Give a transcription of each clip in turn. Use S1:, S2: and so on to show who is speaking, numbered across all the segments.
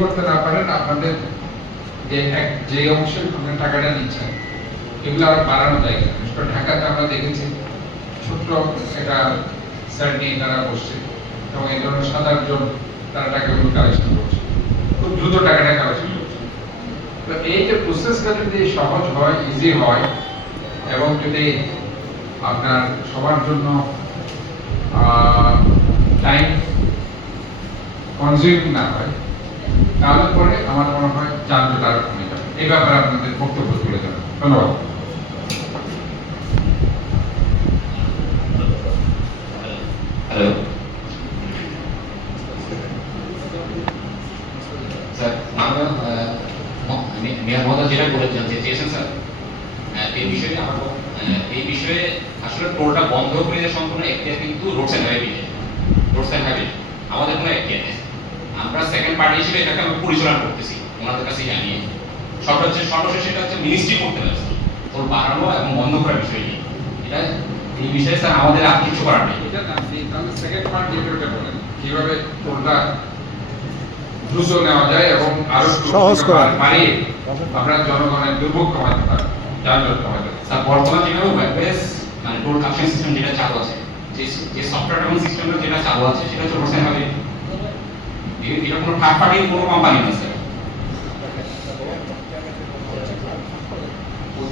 S1: করতে না পারেন আপনাদের যে এক যে অংশে আপনার টাকাটা নিচ্ছেন, এগুলো আরও বাড়ানো যায়। বিশেষ ঢাকাতে আমরা দেখেছি, ছোট্ট একটা স্যার নিয়ে তারা বসছে, এবং এই ধরনের সাত আটজন তারা টাকাগুলো কালেকশন করছে। খুব দ্রুত টাকাটা কালেকশন করছে। তো এই যে প্রসেসটা যদি সহজ হয় ইজি হয়, এবং যদি আপনার সবার জন্য টাইম কনজিউম না হয় তাহলে পরে আমার মনে হয় যানজট আরও কমে যাবে এই ব্যাপারে আপনাদের বক্তব্য তুলে যাবেন ধন্যবাদ।
S2: যে এই বিষয়ে আসলে টোলটা বন্ধ করে দেওয়া সম্পূর্ণ এখতিয়ার কিন্তু road side highway road side highway আমাদের কোনো এখতিয়ার নেই। আমরা সেকেন্ড পার্টি হিসেবে এটাকে আমরা পরিচালনা করতেছি ওনাদের কাছে জানিয়ে। হচ্ছে সর্বশেষ এটা হচ্ছে মিনিস্ট্রি করতে পারছে টোল বাড়ানো এবং বন্ধ করার বিষয় নিয়ে। এটা এই বিষয়ে স্যার আমাদের আর কিছু করার নেই।
S1: এটা না আপনি তাহলে সেকেন্ড পার্ট যেটা বলেন। কীভাবে টোলটা দ্রুত নেওয়া যায় এবং আরও
S3: সহজ করা।
S1: বাড়িয়ে আমরা জনগণের দুর্ভোগ কমাতে পারব যানজট কমাতে
S2: স্যার বর্তমান যেভাবে ওয়েব বেস মানে টোল কালেকশন সিস্টেম যেটা চালু আছে যে যে সফটওয়্যার এবং সিস্টেমটা যেটা চালু আছে সেটা হচ্ছে হবে। এটা কোনো থার্ড পার্টির কোনো কোম্পানি না স্যার।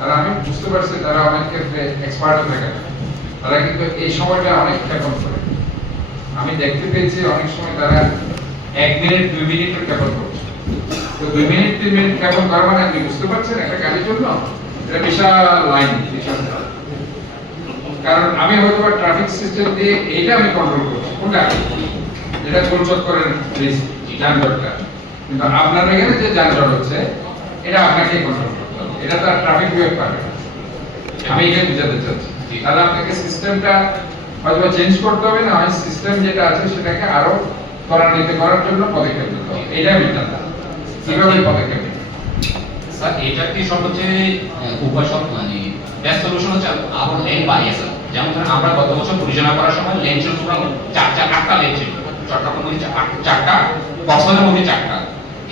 S1: তারা আমি বুঝতে পারছি তারা অনেক ক্ষেত্রে এক্সপার্টও থাকে। না তারা কিন্তু এই সময়টা অনেক ক্ষেপণ করে। আমি দেখতে পেয়েছি অনেক সময় তারা এক মিনিট, দুই মিনিটের ক্ষেপণ করছে। তো দুই মিনিট, তিন মিনিট ক্ষেপণ করা মানে আপনি বুঝতে পারছেন একটা গাড়ির জন্য? এটা বিশাল লাইন কারণ আমি হয়তো ট্রাফিক সিস্টেম দিয়ে এইটা আমি কন্ট্রোল করছি। কোনটা? যেটা গোলচক করেন যানজটটা। কিন্তু আপনার এখানে যে যানজট হচ্ছে, এটা আপনাকে কন্ট্রোল এটা তো ট্রাফিক বিভাগ পারবে আমি এটা বুঝাতে চাচ্ছি। তাহলে আপনাকে সিস্টেমটা হয়তো চেঞ্জ করতে হবে না হয় সিস্টেম যেটা আছে সেটাকে আরও ত্বরান্বিত করার জন্য পদক্ষেপ নিতে হবে। এটা আমি জানতে কীভাবে পদক্ষেপ
S2: স্যার এটা কি সবচেয়ে সব মানে বেস্ট সলিউশন হচ্ছে আবার লেন বাড়িয়েছে যেমন ধরেন আমরা গত বছর পরিচালনা করার সময় লেন ছিল টোটাল চার চার আটটা লেন ছিল চট্টগ্রামের মধ্যে চারটা কক্সবাজারের মধ্যে চারটা।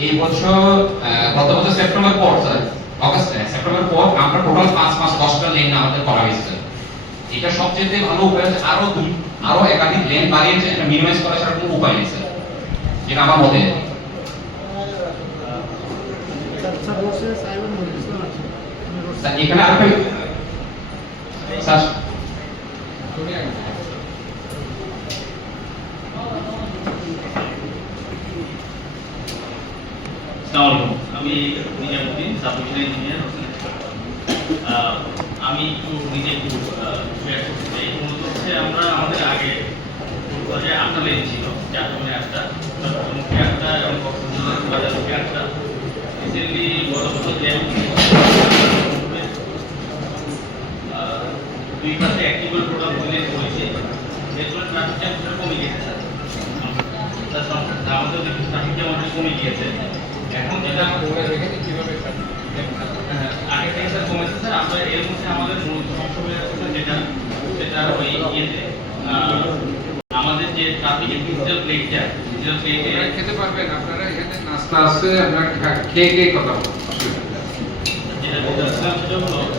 S2: এই বছর গত বছর সেপ্টেম্বর পর স্যার অগস্ট সেপ্টেম্বর পর আমরা টোটাল পাঁচ মাস, দশটা লেন আমাদের করা হয়েছে। এটা সবচেয়ে ভালো উপায় হচ্ছে আরও দুই, আরও একাধিক লেন বাড়িয়েছে, এটা মিনিমাইজ করা ছাড়া কোনো উপায় নেই যেটা আমার মতে। এখানে আর
S4: আমি নিজামুদ্দিন সাবডিভিশন ইঞ্জিনিয়ার আমি একটু নিজে একটু শেয়ার করতে চাই। মূলত হচ্ছে আমরা আমাদের আগে আটটা লেন ছিল চারটে আটটা আটটা, এবং রিসেন্টলি গত বছর দুই পাশে করে টোটাল দুই হয়েছে এর ফলে ট্রাফিক কমে গেছে স্যার আমাদের যে ট্রাফিক জ্যাম অনেক কমে গিয়েছে। এখন যেটা
S1: তোমরা রেখেছি কীভাবে?
S4: হ্যাঁ, আগে থেকে স্যার কমেছে স্যার আমরা এর মধ্যে আমাদের মূলত যেটা সেটা ওই ইয়েতে আমাদের যে ট্রাফিক ডিজিটাল প্লেটটা ডিজিটাল প্লেটে
S1: খেতে পারবেন আপনারা এখানে নাস্তা আছে আমরা খেয়ে খেয়ে কথা বলব
S4: যেটা বলছিলাম সেটা হলো